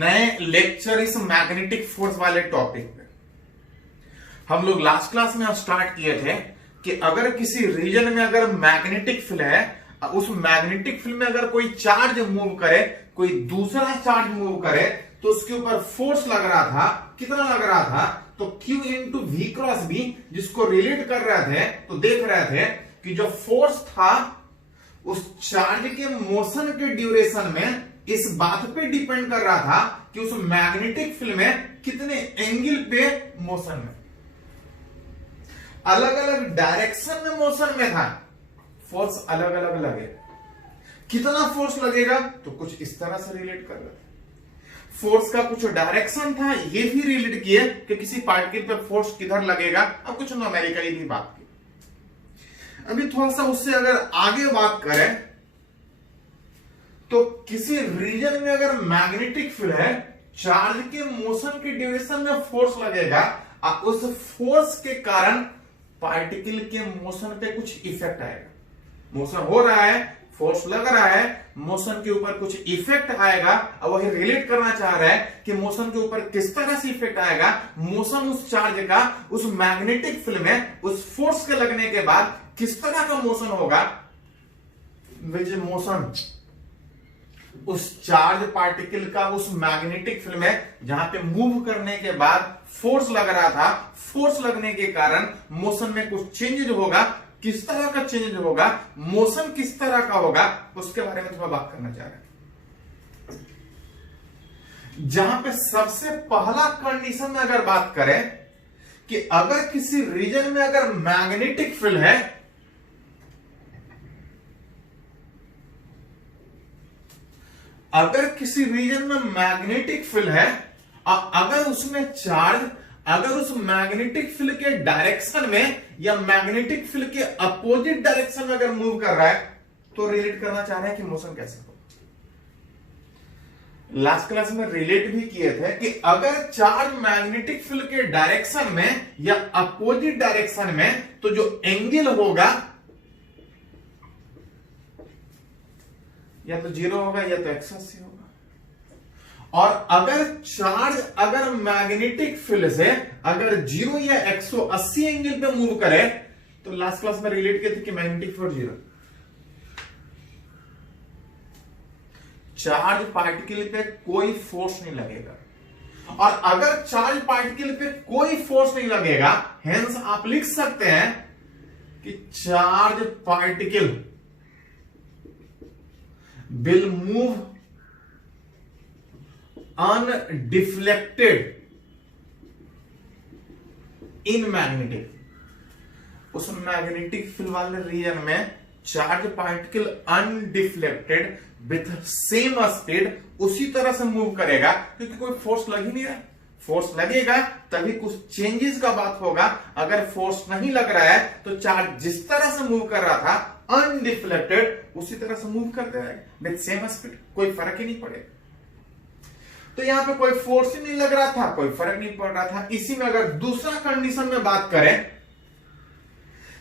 नए लेक्चर इस magnetic force वाले टॉपिक पे। हम लोग लास्ट क्लास में स्टार्ट किए थे कि अगर किसी रीजन में अगर मैग्नेटिक फील्ड है, उस मैग्नेटिक फील्ड में अगर कोई चार्ज मूव करे, कोई दूसरा चार्ज मूव करे, तो उसके ऊपर फोर्स लग रहा था। कितना लग रहा था? तो Q into V cross B, जिसको रिलेट कर रहे थे, तो देख रहे थे कि जो फोर्स था उस चार्ज के मोशन के ड्यूरेशन में इस बात पे डिपेंड कर रहा था कि उस मैग्नेटिक फील्ड में कितने एंगल पे मोशन में, अलग अलग डायरेक्शन में मोशन में था, फोर्स अलग अलग लगे। कितना फोर्स लगेगा? तो कुछ इस तरह से रिलेट कर रहे थे। फोर्स का कुछ डायरेक्शन था, ये भी रिलेट किए कि किसी पार्टिकल पे फोर्स किधर लगेगा। अब कुछ न्यूमेरिकली भी बात की। अभी थोड़ा सा उससे अगर आगे बात करें तो किसी रीजन में अगर मैग्नेटिक फील्ड है, चार्ज के मोशन के ड्यूरेशन में फोर्स लगेगा और उस फोर्स के कारण पार्टिकल के मोशन पे कुछ इफेक्ट आएगा। मोशन हो रहा है, फोर्स लग रहा है, मोशन के ऊपर कुछ इफेक्ट आएगा और वही रिलेट करना चाह रहा है कि मोशन के ऊपर किस तरह से इफेक्ट आएगा। मोशन उस चार्ज का उस मैग्नेटिक फील्ड में उस फोर्स के लगने के बाद किस तरह का मोशन होगा, विच मोशन उस चार्ज पार्टिकल का उस मैग्नेटिक फील्ड में जहां पे मूव करने के बाद फोर्स लग रहा था, फोर्स लगने के कारण मोशन में कुछ चेंजेज होगा। किस तरह का चेंजेज होगा, मोशन किस तरह का होगा, उसके बारे में थोड़ा बात करना चाह रहे हैं। जहां पे सबसे पहला कंडीशन में अगर बात करें कि अगर किसी रीजन में अगर मैग्नेटिक फील्ड है, अगर किसी रीजन में मैग्नेटिक फील्ड है और अगर उसमें चार्ज अगर उस मैग्नेटिक फील्ड के डायरेक्शन में या मैग्नेटिक फील्ड के अपोजिट डायरेक्शन में अगर मूव कर रहा है, तो रिलेट करना चाह रहे हैं कि मोशन कैसे हो। लास्ट क्लास में रिलेट भी किए थे कि अगर चार्ज मैग्नेटिक फील्ड के डायरेक्शन में या अपोजिट डायरेक्शन में, तो जो एंगल होगा या तो जीरो होगा या तो एक्सेस होगा। और अगर चार्ज अगर मैग्नेटिक फील्ड से अगर 0 या 180 एंगल पे मूव करे, तो लास्ट क्लास में रिलेट किए थे कि मैग्नेटिक फील्ड 0, चार्ज पार्टिकल पे कोई फोर्स नहीं लगेगा। और अगर चार्ज पार्टिकल पे कोई फोर्स नहीं लगेगा, हेंस आप लिख सकते हैं कि charge particle will move undeflected in magnetic। उस मैग्नेटिक फील्ड वाले रीजन में charge particle undeflected with same speed उसी तरह से मूव करेगा, क्योंकि कोई फोर्स लग ही नहीं रहा है। फोर्स लगेगा तभी कुछ चेंजेस का बात होगा। अगर फोर्स नहीं लग रहा है तो चार्ज जिस तरह से मूव कर रहा था अनडिफ्लेक्टेड उसी तरह से मूव करते रहेगा विथ सेम स्पीड, कोई फर्क ही नहीं पड़ेगा। तो यहां पे कोई फोर्स ही नहीं लग रहा था, कोई फर्क नहीं पड़ रहा था। इसी में अगर दूसरा कंडीशन में बात करें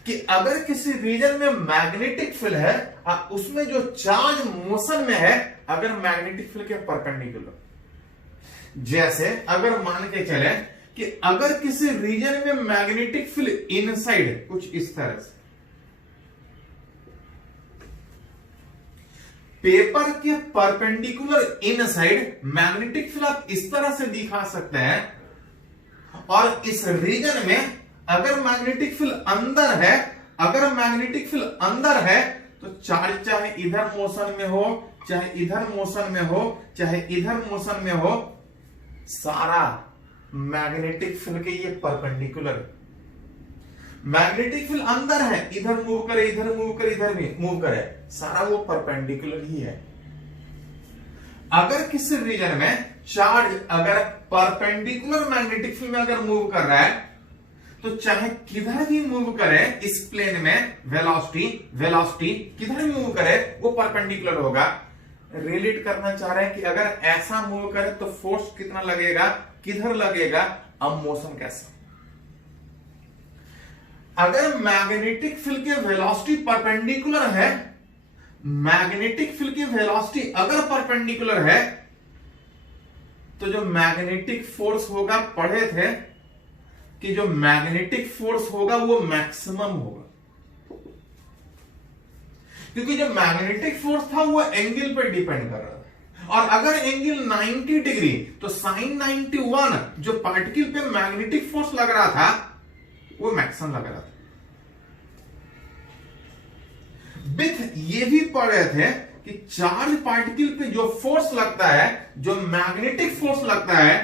कि अगर किसी रीजन में मैग्नेटिक फील्ड है और उसमें जो चार्ज मोशन में है, अगर मैग्नेटिक फील्ड के परपेंडिकुलर, जैसे अगर मान के चले कि अगर किसी रीजन में मैग्नेटिक फील्ड इनसाइड कुछ इस तरह से, पेपर के परपेंडिकुलर इनसाइड मैग्नेटिक फील्ड आप इस तरह से दिखा सकते हैं। और इस रीजन में अगर मैग्नेटिक फील्ड अंदर है, अगर मैग्नेटिक फील्ड अंदर है, तो चार्ज चाहे इधर मोशन में हो, चाहे इधर मोशन में हो, चाहे इधर मोशन में हो, सारा मैग्नेटिक फील्ड के ये परपेंडिकुलर। मैग्नेटिक फील्ड अंदर है, इधर मूव करे, इधर मूव करे, इधर भी मूव करे, सारा वो परपेंडिकुलर ही है। अगर किसी रीजन में चार्ज अगर परपेंडिकुलर मैग्नेटिक फील्ड में अगर मूव कर रहा है, तो चाहे किधर भी मूव करे इस प्लेन में, वेलोसिटी किधर भी मूव करे वो परपेंडिकुलर होगा। रिलेट करना चाह रहे हैं कि अगर ऐसा मूव करे तो फोर्स कितना लगेगा, किधर लगेगा, अब मोशन कैसा। अगर मैग्नेटिक फील्ड के वेलोसिटी परपेंडिकुलर है, मैग्नेटिक फील्ड की वेलोसिटी अगर परपेंडिकुलर है तो जो मैग्नेटिक फोर्स होगा, पढ़े थे कि जो मैग्नेटिक फोर्स होगा वो मैक्सिमम होगा, क्योंकि जो मैग्नेटिक फोर्स था वो एंगल पर डिपेंड कर रहा था। और अगर एंगल 90 डिग्री तो sin 91 जो पार्टिकल पे मैग्नेटिक फोर्स लग रहा था वो मैक्सिमम लग रहा था। विथ ये भी पढ़े थे कि चार्ज पार्टिकल पे जो फोर्स लगता है, जो मैग्नेटिक फोर्स लगता है,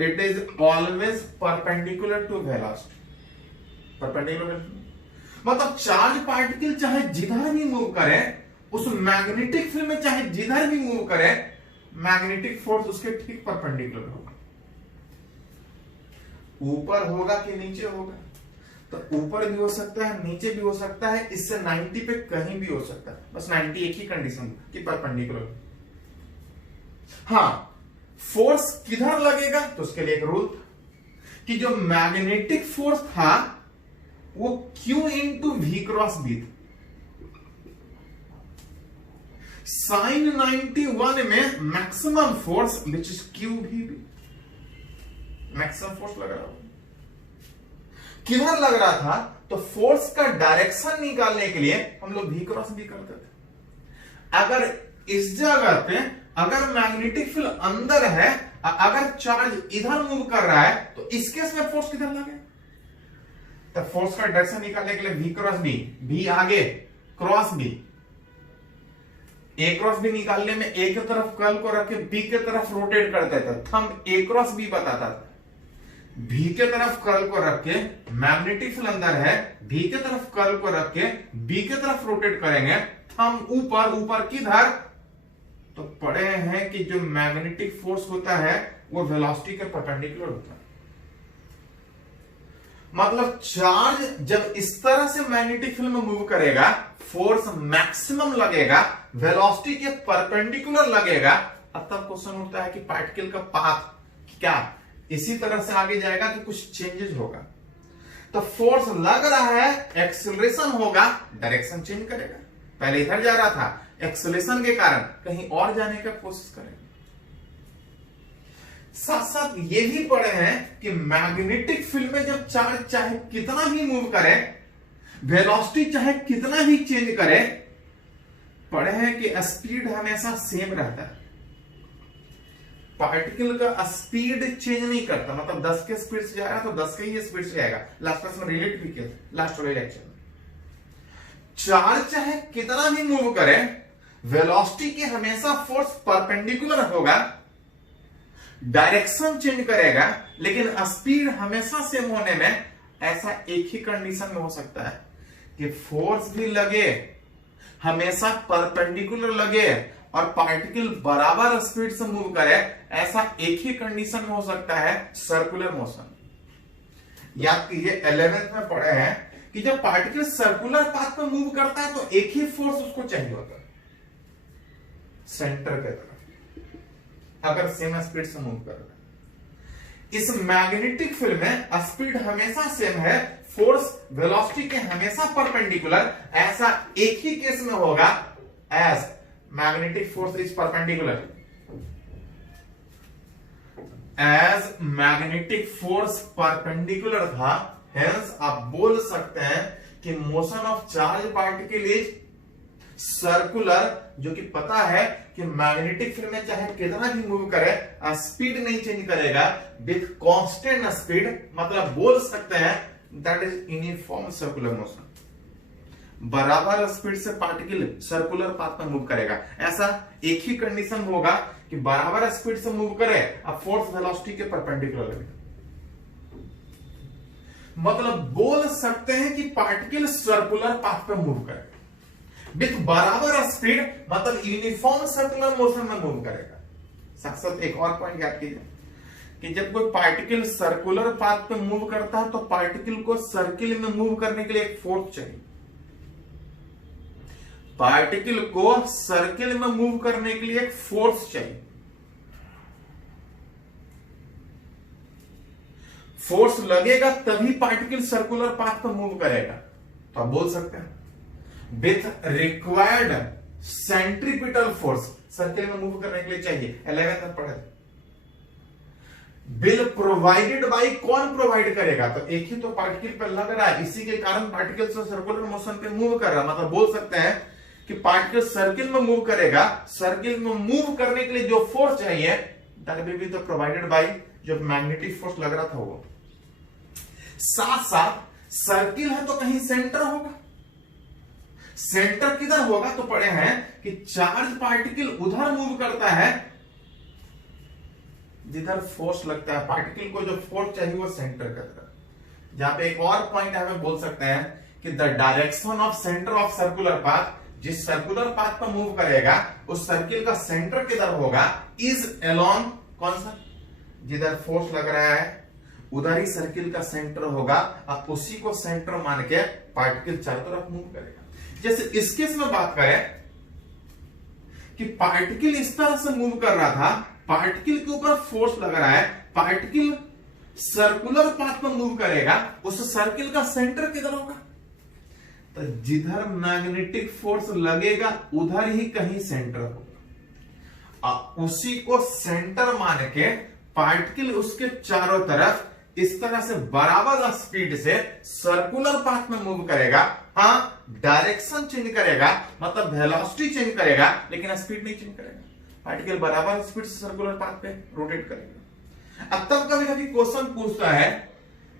it is always perpendicular to velocity. Perpendicular मतलब चार्ज पार्टिकल चाहे जिधर भी मूव करे, उस मैग्नेटिक फील्ड में चाहे जिधर भी मूव करे, मैग्नेटिक फोर्स उसके ठीक परपेंडिकुलर होगा। ऊपर होगा कि नीचे होगा, तो ऊपर भी हो सकता है, नीचे भी हो सकता है, इससे 90 पे कहीं भी हो सकता है, बस 90 एक ही कंडीशन कि परपेंडिकुलर। हाँ, फोर्स किधर लगेगा तो उसके लिए एक रूल कि जो मैग्नेटिक फोर्स था वो Q into V cross B था। sin 91 में maximum force which is QVB, maximum force लग रहा था। किधर लग रहा था तो फोर्स का डायरेक्शन निकालने के लिए हम लोग V क्रॉस B करते थे। अगर इस जगह पे अगर मैग्नेटिक फील्ड अंदर है, अगर चार्ज इधर मूव कर रहा है, तो इस केस में फोर्स किधर लगे, तो फोर्स का डायरेक्शन निकालने के लिए V क्रॉस B, B आगे cross B, A cross B निकालने में A की तरफ कर्ल को रख के B की तरफ रोटेट करते थे, थंब A क्रॉस B बताता था। B के तरफ कर्ल को रख के मैग्नेटिक फील्ड अंदर है, B के तरफ कर्ल को रख के B के तरफ रोटेट करेंगे, थंब ऊपर, ऊपर किधर, तो पढ़े हैं कि जो मैग्नेटिक फोर्स होता है वो वेलोसिटी के परपेंडिकुलर होता है। मतलब चार्ज जब इस तरह से मैग्नेटिक फील्ड में मूव करेगा, फोर्स मैक्सिमम लगेगा, वेलोसिटी के परपेंडिकुलर लगेगा। अब तब क्वेश्चन उठता है कि पार्टिकल का पाथ क्या इसी तरह से आगे जाएगा कि कुछ चेंजेस होगा। तो फोर्स लग रहा है, एक्सेलरेशन होगा, डायरेक्शन चेंज करेगा। पहले इधर जा रहा था, एक्सेलरेशन के कारण कहीं और जाने का कोशिश करेगा। साथ साथ ये भी पढ़े हैं कि मैग्नेटिक फील्ड में जब चार्ज चाहे कितना भी मूव करे, वेलोसिटी चाहे कितना भी चेंज करे, पढ़े हैं कि स्पीड हमेशा सेम रहता है। पार्टिकल का स्पीड चेंज नहीं करता, मतलब 10 के स्पीड से जा रहा है तो 10 के ही स्पीड से जाएगा। लास्ट क्लास में रिलेट भी किया, लास्ट वाले लेक्चर में। चार्ज चाहे कितना भी मूव करे, वेलोसिटी के हमेशा फोर्स परपेंडिकुलर होगा, डायरेक्शन चेंज करेगा, लेकिन स्पीड हमेशा सेम होने में ऐसा एक ही कंडीशन में हो सकता है कि फोर्स भी लगे, हमेशा परपेंडिकुलर लगे और पार्टिकल बराबर स्पीड से मूव करे। ऐसा एक ही कंडीशन में हो सकता है, सर्कुलर मोशन। याद कीजिए 11th में पढ़े हैं कि जब पार्टिकल सर्कुलर पाथ पर मूव करता है तो एक ही फोर्स उसको चाहिए होता है, सेंटर के तरफ, अगर सेम स्पीड से मूव कर रहा है। इस मैग्नेटिक फील्ड में स्पीड हमेशा सेम है, फोर्स वेलोसिटी के हमेशा परपेंडिकुलर। ऐसा एक ही केस में होगा, as magnetic force is perpendicular, as magnetic force perpendicular था, हेंस आप बोल सकते हैं कि motion of charge particle is circular, जो कि पता है कि मैग्नेटिक फील्ड में चाहे कितना भी मूव करे, स्पीड नहीं चेंज करेगा, विथ कांस्टेंट स्पीड। मतलब बोल सकते हैं that is uniform circular motion, बराबर स्पीड से पार्टिकल सर्कुलर पाथ में मूव करेगा। ऐसा एक ही कंडीशन होगा कि बराबर स्पीड से मूव करे, अब फोर्स वेलोसिटी के परपेंडिकुलर लगे। मतलब बोल सकते हैं कि पार्टिकल सर्कुलर पाथ पे मूव करे विथ बराबर स्पीड, मतलब यूनिफॉर्म सर्कुलर मोशन में मूव करेगा। साथ साथ एक और पॉइंट याद कीजिए कि जब कोई पार्टिकल सर्कुलर पाथ पे मूव करता है तो पार्टिकल को सर्किल में मूव करने के लिए एक फोर्स चाहिए। पार्टिकल को सर्किल में मूव करने के लिए एक फोर्स चाहिए। फोर्स लगेगा तभी पार्टिकल सर्कुलर पाथ पर मूव करेगा। तो आप बोल सकते हैं with required centripetal force, circle में मूव करने के लिए चाहिए, 11th में पढ़े। बिल प्रोवाइडेड बाय, कौन प्रोवाइड करेगा? तो एक ही तो पार्टिकल पे लग रहा है, इसी के कारण पार्टिकल सर्कुलर मोशन पे मूव कर रहा है। मतलब बोल सकते हैं कि पार्टिकल सर्किल में मूव करेगा, सर्किल में मूव करने के लिए जो फोर्स चाहिए that will be the provided by जो मैग्नेटिक फोर्स लग रहा था वो। साथ साथ सर्किल है तो कहीं सेंटर होगा, सेंटर किधर होगा? तो पढ़े हैं कि चार्ज पार्टिकल उधर मूव करता है जिधर फोर्स लगता है, पार्टिकल को जो फोर्स चाहिए वो सेंटर का तरफ। जहां पे एक और पॉइंट हमें बोल सकते हैं कि the direction of centre of circular path, जिस सर्कुलर पाथ पर मूव करेगा उस सर्किल का सेंटर किधर होगा? इज अलोंग, कौन सा? जिधर फोर्स लग रहा है उधर ही सर्किल का सेंटर होगा और उसी को सेंटर मान के पार्टिकल चारों तरफ मूव करेगा। जैसे इस केस में बात करें कि पार्टिकल इस तरह से मूव कर रहा था, पार्टिकल के ऊपर फोर्स लग रहा है, पार्टिकल सर्कुलर पाथ पर मूव करेगा, उस सर्किल का सेंटर किधर होगा? तो जिधर मैग्नेटिक फोर्स लगेगा उधर ही कहीं सेंटर होगा और उसी को सेंटर मान के पार्टिकल उसके चारों तरफ इस तरह से बराबर स्पीड से सर्कुलर पाथ में मूव करेगा। हाँ, डायरेक्शन चेंज करेगा, मतलब वेलोसिटी चेंज करेगा, लेकिन स्पीड नहीं चेंज करेगा। पार्टिकल बराबर स्पीड से सर्कुलर पाथ पे रोटेट करेगा। अब तब कभी कभी क्वेश्चन पूछता है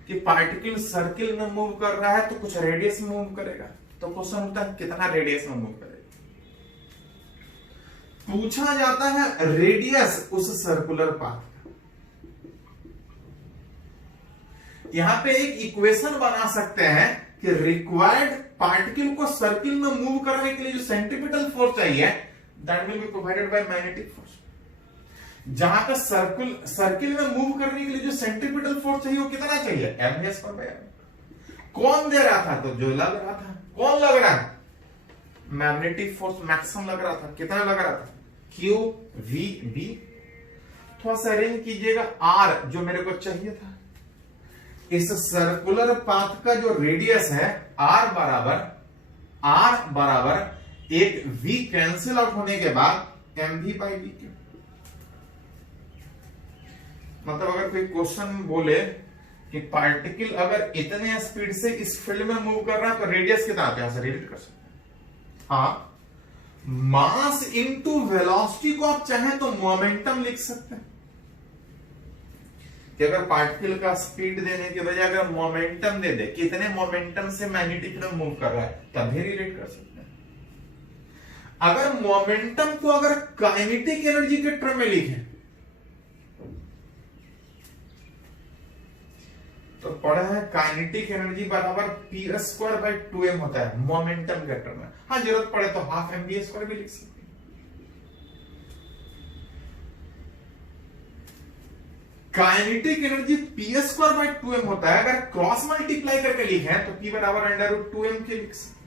कि पार्टिकल सर्किल में मूव कर रहा है तो कुछ रेडियस में मूव करेगा, तो क्वेश्चन होता है कितना रेडियस में मूव करेगा। पूछा जाता है रेडियस उस सर्कुलर पाथ। यहां पे एक इक्वेशन बना सकते हैं कि रिक्वायर्ड पार्टिकल को सर्किल में मूव करने के लिए जो सेंट्रीपिटल फोर्स चाहिए that will be provided by magnetic force. जहां पे सर्किल में मूव करने के लिए जो सेंट्रीपिटल फोर्स चाहिए वो कितना चाहिए? mv²। कौन दे रहा था? तो जो लग रहा था। कौन लग रहा है? मैग्नेटिक फोर्स मैक्सिमम लग रहा था। कितना लग रहा था? Q V B. थोड़ा सा अरेंज कीजिएगा, आर जो मेरे को चाहिए था, इस सर्कुलर पाथ का जो रेडियस है आर बराबर एक v कैंसिल आउट होने के बाद mv/dq। मतलब अगर कोई क्वेश्चन बोले कि पार्टिकल अगर इतने स्पीड से इस फील्ड में मूव कर रहा है तो रेडियस कितना आता है, यहां से रिलेट कर सकते हैं। हाँ, मास इनटू वेलोसिटी को आप चाहें तो मोमेंटम लिख सकते हैं कि अगर पार्टिकल का स्पीड देने के बजाय अगर मोमेंटम दे दे, कितने मोमेंटम से मैग्नेटिक फील्ड मूव कर रहा है, तभी रिलेट कर सकते हैं। अगर मोमेंटम को अगर काइनेटिक एनर्जी के टर्म में लिखें तो पढ़ा है काइनेटिक एनर्जी बराबर p²/2m होता है मोमेंटम के टर्म में। हाँ, जरूरत पड़े तो हाफ mv² भी लिख सकते हैं। काइनेटिक एनर्जी p²/2m होता है। अगर क्रॉस मल्टीप्लाई करके लिखे तो p बराबर √2m के लिख सकते हैं।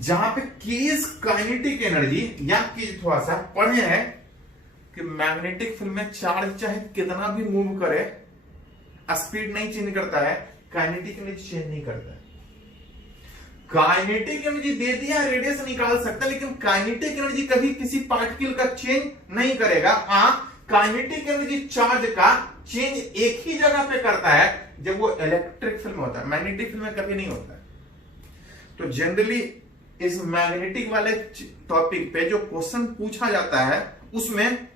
जहां पे केस काइनेटिक एनर्जी या की थोड़ा सा पढ़े हैं कि मैग्नेटिक फील्ड में चार्ज चाहे कितना भी मूव करे स्पीड नहीं चेंज करता है, काइनेटिक एनर्जी चेंज नहीं करता है। काइनेटिक एनर्जी दे दिया, रेडियस निकाल सकता है, लेकिन काइनेटिक एनर्जी कभी किसी पार्टिकल का चेंज नहीं करेगा। हाँ, काइनेटिक एनर्जी चार्ज का चेंज एक ही जगह पे करता है जब वो इलेक्ट्रिक फील्ड में होता है, मैग्नेटिक फील्ड में कभी नहीं होता है। तो जनरली इस मैग्नेटिक वाले टॉपिक पे जो क्वेश्चन पूछा जाता है उसमें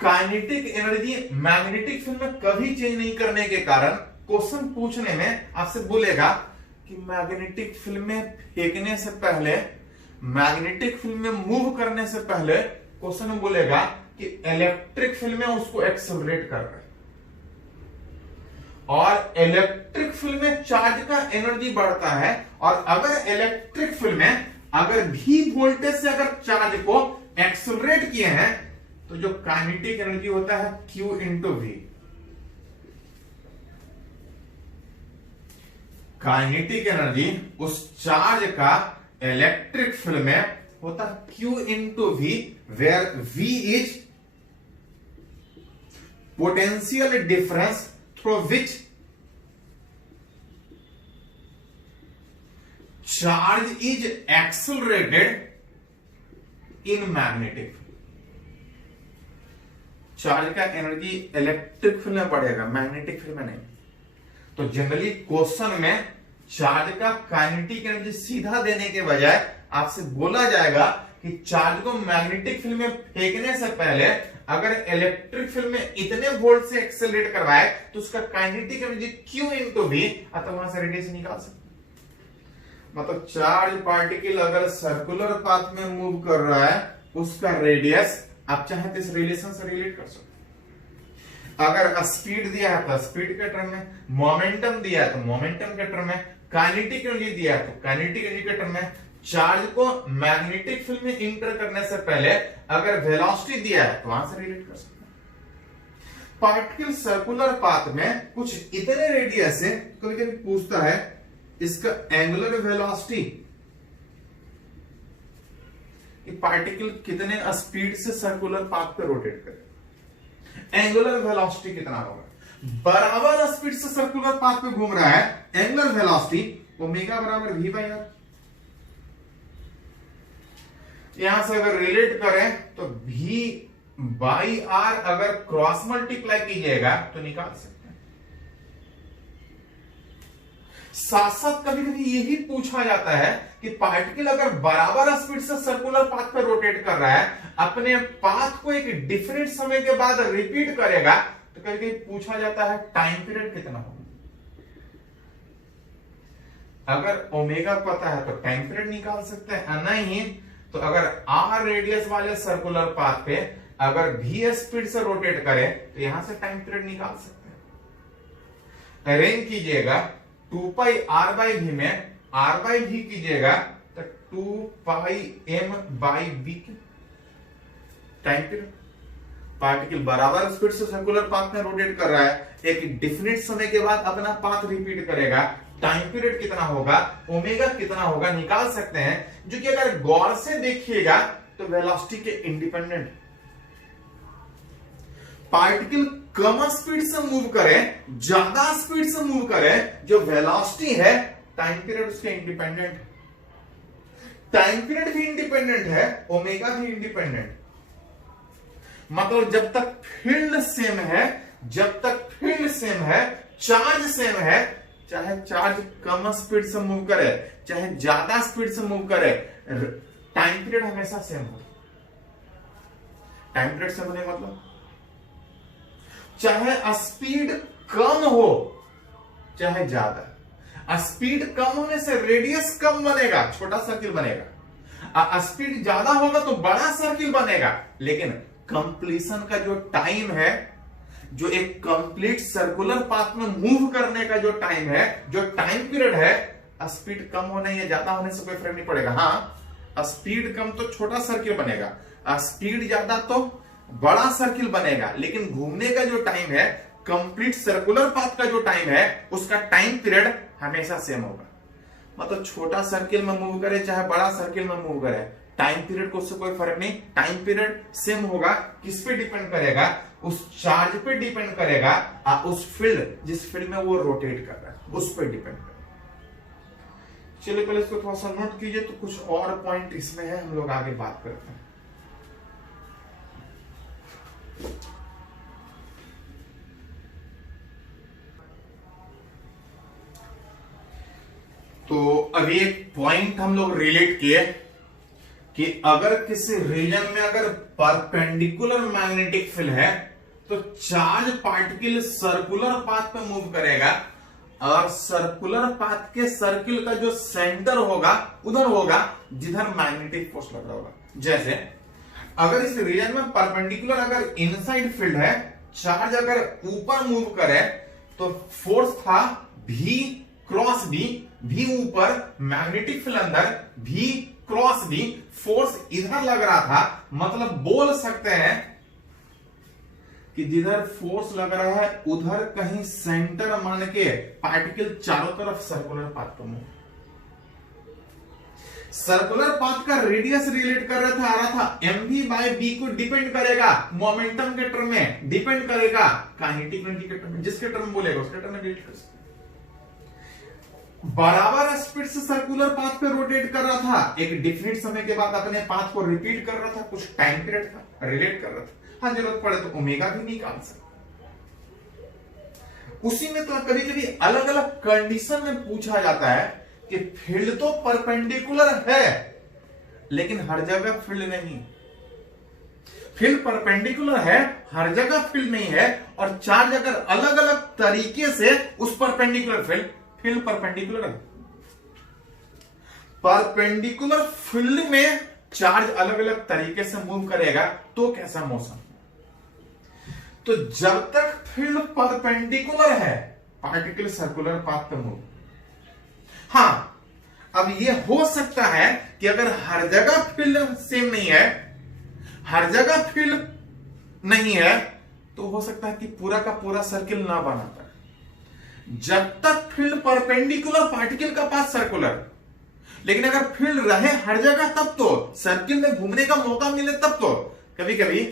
काइनेटिक एनर्जी मैग्नेटिक फील्ड में कभी चेंज नहीं करने के कारण क्वेश्चन पूछने में आपसे बोलेगा कि मैग्नेटिक फील्ड में फेंकने से पहले, मैग्नेटिक फील्ड में मूव करने से पहले क्वेश्चन में बोलेगा कि इलेक्ट्रिक फील्ड में उसको एक्सेलरेट कर रहे हैं। और इलेक्ट्रिक फील्ड में चार्ज का एनर्जी बढ़ता है और अगर इलेक्ट्रिक फील्ड में अगर भी वोल्टेज से अगर चार्ज को एक्सेलरेट किए हैं तो जो काइनेटिक एनर्जी होता है Q × V। काइनेटिक एनर्जी उस चार्ज का इलेक्ट्रिक फील्ड में होता है Q × V, where V is potential difference through which charge is accelerated in magnetic, charge का एनर्जी इलेक्ट्रिक फील्ड में बढ़ेगा, मैग्नेटिक फील्ड में नहीं। तो जनरली क्वेश्चन में चार्ज का काइनेटिक एनर्जी सीधा देने के बजाय आपसे बोला जाएगा कि चार्ज को मैग्नेटिक फील्ड में फेंकने से पहले अगर इलेक्ट्रिक फील्ड में इतने वोल्ट से एक्सेलरेट करवाए तो उसका kinetic energy Q into V, अतः वहां से रेडियस निकाल सकते। मतलब चार्ज पार्टिकल अगर सर्कुलर पाथ में मूव कर रहा है उसका रेडियस आप चाहे तो इस रिलेशन से रिलेट कर सकते। अगर स्पीड दिया है तो स्पीड के टर्म में, मोमेंटम दिया है तो मोमेंटम के टर्म में, काइनेटिक एनर्जी दिया है तो काइनेटिक एनर्जी के टर्म में, चार्ज को मैग्नेटिक फील्ड में इंटर करने से पहले अगर वेलोसिटी दिया है तो वहां से रिलेट कर सकते हैं। पार्टिकल सर्कुलर पाथ में कुछ इतने रेडियस से कभी कभी पूछता है इसका एंगुलर वेलोसिटी, पार्टिकल कितने स्पीड से सर्कुलर पाथ पे रोटेट करे, एंगुलर वेलोसिटी कितना होगा। बराबर स्पीड से सर्कुलर पाथ पे घूम रहा है, एंगुलर वेलोसिटी ओमेगा बराबर V बाई आर। यहां से अगर रिलेट करें तो V बाई आर अगर क्रॉस मल्टीप्लाई कीजिएगा तो निकाल सकते हैं। साथ साथ कभी कभी यही पूछा जाता है कि पार्टिकल अगर बराबर स्पीड से सर्कुलर पाथ पर रोटेट कर रहा है, अपने पाथ को एक डिफरेंट समय के बाद रिपीट करेगा, तो कभी कभी पूछा जाता है टाइम पीरियड कितना होगा। अगर ओमेगा पता है तो टाइम पीरियड निकाल सकते हैं, नहीं तो अगर R रेडियस वाले सर्कुलर पाथ पे अगर V स्पीड से रोटेट करे तो यहां से टाइम पीरियड निकाल सकते हैं। अरेंज कीजिएगा 2 पाई R बाई V में R बाई V कीजिएगा तो 2 पाई M बाई V की टाइम पीरियड। पार्टिकल बराबर स्पीड से सर्कुलर पाथ में रोटेट कर रहा है, एक डिफिनिट समय के बाद अपना पाथ रिपीट करेगा, टाइम पीरियड कितना होगा, ओमेगा कितना होगा निकाल सकते हैं, जो कि अगर गौर से देखिएगा तो वेलोसिटी के इंडिपेंडेंट। पार्टिकल कम स्पीड से मूव करे, ज्यादा स्पीड से मूव करे, जो वेलोसिटी है टाइम पीरियड उसके इंडिपेंडेंट, टाइम पीरियड भी इंडिपेंडेंट है, ओमेगा भी इंडिपेंडेंट। मतलब जब तक फील्ड सेम है, जब तक फील्ड सेम है, चार्ज सेम है, चाहे चार्ज कम स्पीड से मूव करे चाहे ज्यादा स्पीड से मूव करे, टाइम पीरियड हमेशा सेम हो। टाइम पीरियड सेम होने मतलब चाहे स्पीड कम हो चाहे ज्यादा, स्पीड कम होने से रेडियस कम बनेगा, छोटा सर्किल बनेगा, स्पीड ज्यादा होगा तो बड़ा सर्किल बनेगा, लेकिन कंप्लीशन का जो टाइम है, जो एक कंप्लीट सर्कुलर पाथ में मूव करने का जो टाइम है, जो टाइम पीरियड है, स्पीड कम होने या ज्यादा होने से कोई फर्क नहीं पड़ेगा। हाँ, स्पीड कम तो छोटा सर्किल बनेगा, स्पीड ज्यादा तो बड़ा सर्किल बनेगा, लेकिन घूमने का जो टाइम है, कंप्लीट सर्कुलर पाथ का जो टाइम है, उसका टाइम पीरियड हमेशा सेम होगा। मतलब छोटा सर्किल में मूव करे चाहे बड़ा सर्किल में मूव करे, टाइम पीरियड को उससे कोई फर्क नहीं, टाइम पीरियड सेम होगा। किस पे डिपेंड करेगा? उस चार्ज पे डिपेंड करेगा, उस फील्ड जिस फील्ड में वो रोटेट कर रहा है उस पे डिपेंड करेगा। चलिए पहले इसको थोड़ा सा नोट कीजिए, तो कुछ और पॉइंट इसमें है, हम लोग आगे बात करते हैं। तो अभी एक पॉइंट हम लोग रिलेट किए कि अगर किसी रीजन में अगर परपेंडिकुलर मैग्नेटिक फील्ड है तो चार्ज पार्टिकल सर्कुलर पाथ पे मूव करेगा, और सर्कुलर पाथ के सर्किल का जो सेंटर होगा उधर होगा जिधर मैग्नेटिक फोर्स लग रहा होगा। जैसे अगर इस रीजन में परपेंडिकुलर अगर इनसाइड फील्ड है, चार्ज अगर ऊपर मूव करे तो फोर्स था V क्रॉस B, V ऊपर, मैग्नेटिक फील्ड अंदर, V क्रॉस B, फोर्स इधर लग रहा था। मतलब बोल सकते हैं कि जिधर फोर्स लग रहा है उधर कहीं सेंटर मान के पार्टिकल चारों तरफ सर्कुलर पाथ पर मूव। सर्कुलर पाथ का रेडियस रिलेट कर रहा था, आ रहा था mv बाय b को डिपेंड करेगा मोमेंटम के टर्म में, डिपेंड करेगा काइनेटिक एनर्जी के टर्म में, जिसके टर्म बोलेगा उसके टर्म में रिलेट कर सकते। बराबर स्पीड से सर्कुलर पाथ पे रोटेट कर रहा था, एक डिफिनिट समय के बाद अपने पाथ को रिपीट कर रहा था, कुछ टाइम पीरियड था, रिलेट कर रहा था। हाँ, जरूरत पड़े तो ओमेगा भी निकाल सकते। उसी में तो कभी कभी अलग अलग कंडीशन में पूछा जाता है कि फील्ड तो परपेंडिकुलर है लेकिन हर जगह फील्ड नहीं, फील्ड परपेंडिकुलर है हर जगह फील्ड नहीं है, और चार्ज अगर अलग अलग तरीके से उस परपेंडिकुलर फील्ड परपेंडिकुलर है, परपेंडिकुलर फील्ड में चार्ज अलग अलग तरीके से मूव करेगा तो कैसा मोशन। तो जब तक फील्ड परपेंडिकुलर है पार्टिकल सर्कुलर पाथ पे मूव। हां, अब ये हो सकता है कि अगर हर जगह फील्ड सेम नहीं है, हर जगह फील्ड नहीं है, तो हो सकता है कि पूरा का पूरा सर्किल ना बना पाए। जब तक फील्ड परपेंडिकुलर पार्टिकल का पाथ सर्कुलर, लेकिन अगर फील्ड रहे हर जगह तब तो सर्किल में घूमने का मौका मिले तब तो। कभी कभी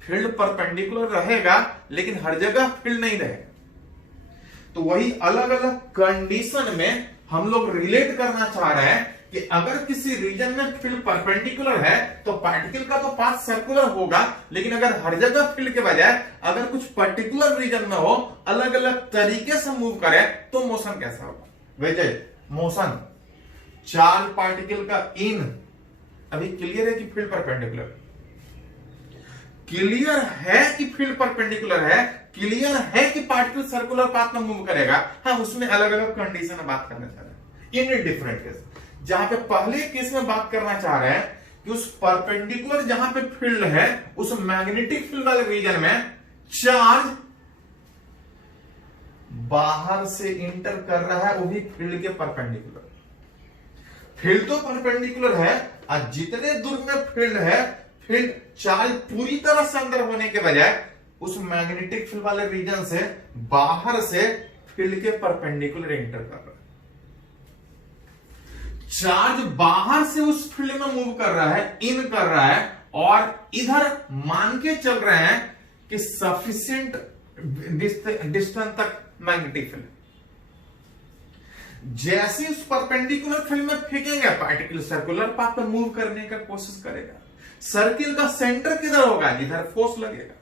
फील्ड परपेंडिकुलर रहेगा लेकिन हर जगह फील्ड नहीं रहेगा। तो वही अलग अलग कंडीशन में हम लोग रिलेट करना चाह रहे हैं कि अगर किसी रीजन में फील्ड परपेंडिकुलर है तो पार्टिकल का तो पाथ सर्कुलर होगा, लेकिन अगर हर जगह फील्ड के बजाय अगर कुछ पर्टिकुलर रीजन में हो, अलग अलग तरीके से मूव करे, तो मोशन कैसा होगा। वैसे मोशन चार्ज पार्टिकल का इन, अभी क्लियर है कि फील्ड परपेंडिकुलर, क्लियर है कि फील्ड परपेंडिकुलर है, क्लियर है कि पार्टिकल सर्कुलर पाथ में मूव करेगा। हाँ, उसमें अलग अलग कंडीशन में बात करना चाह रहे हैं इन डिफरेंट केस। जहां पे पहले केस में बात करना चाह रहे हैं कि उस परपेंडिकुलर जहां पे फील्ड है उस मैग्नेटिक फील्ड वाले रीजन में चार्ज बाहर से इंटर कर रहा है, वो भी फील्ड के परपेंडिकुलर। फील्ड तो परपेंडिकुलर है और जितने दूर में फील्ड है, फील्ड चार्ज पूरी तरह से अंदर होने के बजाय उस मैग्नेटिक फील्ड वाले रीजन से बाहर से फील्ड के परपेंडिकुलर इंटर कर रहा है। चार्ज बाहर से उस फील्ड में मूव कर रहा है, इन कर रहा है, और इधर मान के चल रहे हैं कि सफिशिएंट डिस्टेंस तक मैग्नेटिक फील्ड। जैसे उस परपेंडिकुलर फील्ड में फेंकेंगे, पार्टिकल सर्कुलर पाथ पर मूव करने का कोशिश करेगा। सर्किल का सेंटर किधर होगा, जिधर फोर्स लगेगा।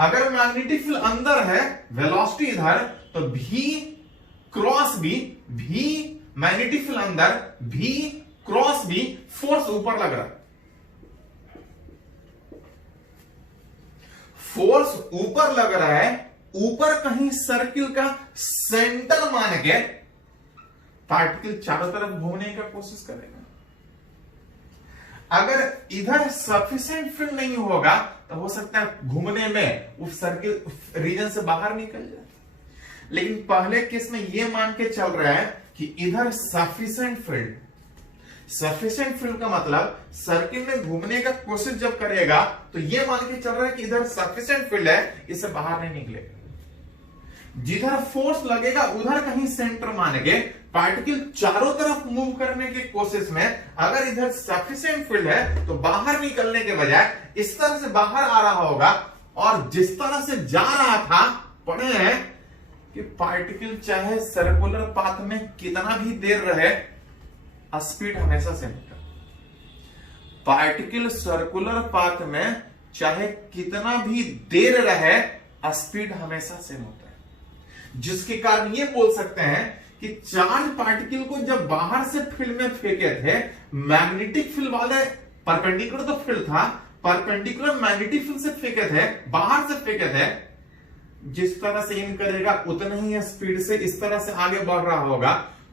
अगर मैग्नेटिक फील्ड अंदर है, वेलोसिटी इधर, तो भी क्रॉस भी मैग्नेटिक फील्ड अंदर, भी क्रॉस भी, फोर्स ऊपर लग रहा है। फोर्स ऊपर लग रहा है, ऊपर कहीं सर्किल का सेंटर मान के पार्टिकल चारों तरफ घूमने का कोशिश करेगा। अगर इधर सफिशिएंट फील्ड नहीं होगा तो हो सकता है घूमने में उस सर्किल रीजन से बाहर निकल जाए। लेकिन पहले केस में यह मान के चल रहा है कि इधर सफिशिएंट फील्ड, सफिशिएंट फील्ड का मतलब सर्किल में घूमने का कोशिश जब करेगा तो यह मान के चल रहा है कि इधर सफिशिएंट फील्ड है, इससे बाहर नहीं निकलेगा। जिधर फोर्स लगेगा उधर कहीं सेंटर मान के पार्टिकल चारों तरफ मूव करने की कोशिश में अगर इधर सफिशिएंट फील्ड है तो बाहर निकलने के बजाय इस तरह से बाहर आ रहा होगा, और जिस तरह से जा रहा था पढ़े हैं कि पार्टिकल चाहे सर्कुलर पाथ में कितना भी देर रहे, स्पीड हमेशा सेम होता है। पार्टिकल सर्कुलर पाथ में चाहे कितना भी देर रहे, स्पीड हमेशा सेम होता है। जिसके कारण ये बोल सकते हैं कि चार्ज पार्टिकल को जब बाहर से फील्ड में फेंके थे, मैग्नेटिक फील्ड वाले, परपेंडिकुलर तो फील्ड था, परपेंडिकुलर मैग्नेटिक फील्ड से फेंके थे, बाहर से फेंके थे, जिस तरह से इन करेगा उतना ही स्पीड से इस तरह से आगे बढ़ रहा होगा।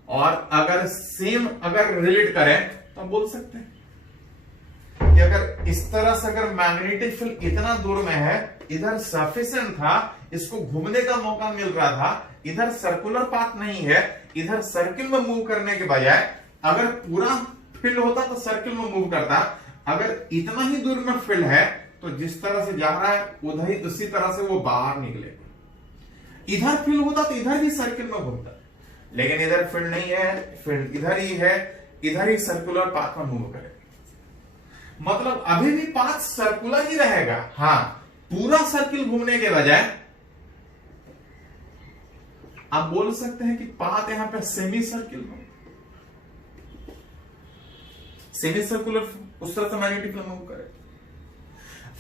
और अगर सेम अगर रिलेट करें तो हम बोल सकते हैं कि अगर इस तरह से अगर मैग्नेटिक फील्ड इतना दूर में है, इधर सफिशिएंट था, इसको घूमने का मौका मिल रहा था, इधर सर्कुलर पाथ नहीं है, इधर सर्किल में मूव करने के बजाय अगर पूरा फील्ड होता तो सर्किल में मूव करता। अगर इतना ही दूर में फील्ड है तो जिस तरह से जा रहा है उधर ही उसी तरह से वो बाहर निकलेगा। इधर फील्ड होता तो इधर भी सर्किल में घूमता, लेकिन इधर फील्ड नहीं है, फील्ड इधर ही है, इधर ही सर्कुलर पाथ में मूव करेगा। मतलब अभी भी पाथ सर्कुलर ही रहेगा। हाँ, पूरा सर्किल घूमने के बजाय आप बोल सकते हैं कि पाथ यहां पे सेमी सर्किल हो, सेमी सर्कुलर उस तरह से मैग्नेटिक फील्ड मूव करे।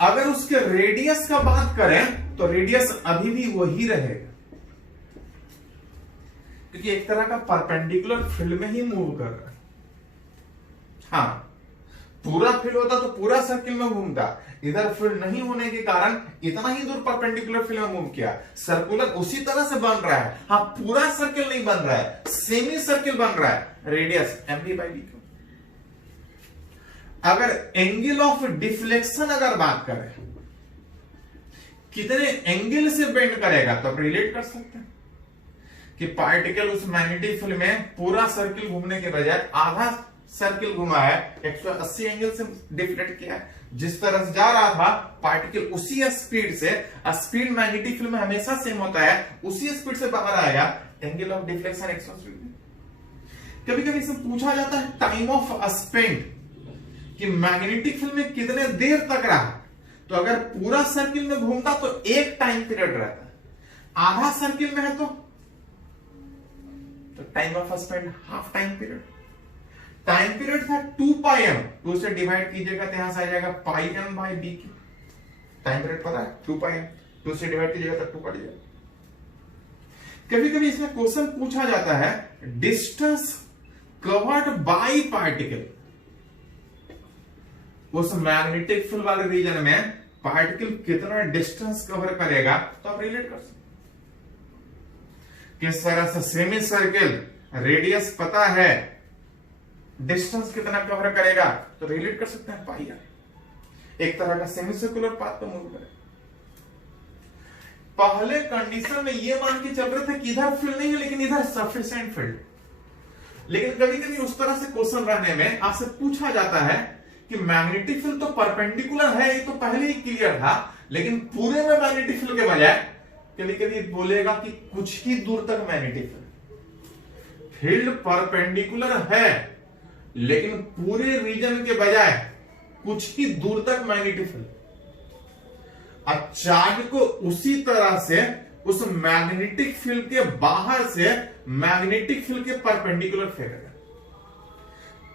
अगर उसके रेडियस का बात करें तो रेडियस अभी भी वही रहेगा, क्योंकि एक तरह का परपेंडिकुलर फील्ड में ही मूव कर रहा है। हाँ, पूरा फील्ड होता तो पूरा सर्किल में घूमता, इधर फील्ड नहीं होने के कारण इतना ही दूर परपेंडिकुलर फील्ड में मूव किया। सर्कुलर उसी तरह से बन रहा है, हाँ पूरा सर्किल नहीं बन रहा है, सेमी सर्किल बन रहा है, रेडियस md/d। अगर एंगल ऑफ डिफ्लेक्शन अगर बात करें, कितने एंगल से बेंड करेगा, तो आप रिलेट कर सकते हैं कि पार्टिकल उस मैग्नेटिक फील्ड में पूरा सर्किल घूमने के बजाय आधा सर्किल घुमा है, 180 एंगल से डिफ्लेक्ट किया है। जिस तरह से जा रहा था पार्टिकल उसी स्पीड से, स्पीड मैग्नेटिक फील्ड में हमेशा सेम होता है, उसी स्पीड से बाहर आएगा, एंगल ऑफ डिफ्लेक्शन 180 डिग्री। कभी कभी इसमें पूछा जाता है टाइम ऑफ स्पेंड, कि मैग्नेटिक फील्ड में कितने देर तक रहा। तो अगर पूरा सर्किल में घूमता तो एक टाइम पीरियड रहता है, आधा सर्किल में है तो time of spend half time period. Time period था 2πm, तो उसे डिवाइड कीजिएगा तो यहां से आ जाएगा πm/d की। टाइम पीरियड पता है 2πm, तो उसे डिवाइड कीजिएगा तो 2 पड़ जाएगा। कभी कभी इसमें क्वेश्चन पूछा जाता है डिस्टेंस कवर्ड बाय पार्टिकल, उस मैग्नेटिक फील्ड वाले रीजन में पार्टिकल कितना डिस्टेंस कवर करेगा, तो आप रिलेट कर सकते किस तरह से सेमी सर्किल रेडियस पता है, डिस्टेंस कितना कवर करेगा, तो रिलेट कर सकते हैं पाई आर। एक तरह का सेमी सर्कुलर पाथ पे मूव करे। पहले कंडीशन में ये मान के चल रहे थे कि इधर फील्ड नहीं है लेकिन इधर सफिशिएंट फील्ड, लेकिन कभी कभी उस तरह से क्वेश्चन रहने में आपसे पूछा जाता है कि मैग्नेटिक फील्ड तो परपेंडिकुलर है, ये तो पहले ही क्लियर था, लेकिन पूरे में मैग्नेटिक फील्ड के बजाय कभी कभी बोलेगा कि कुछ ही दूर तक मैग्नेटिक फील्ड परपेंडिकुलर है, लेकिन पूरे रीजन के बजाय कुछ ही दूर तक मैग्नेटिक फील्ड। अब चार्ज को उसी तरह से उस मैग्नेटिक फील्ड के बाहर से मैग्नेटिक फील्ड के परपेंडिकुलर फेंकेगा।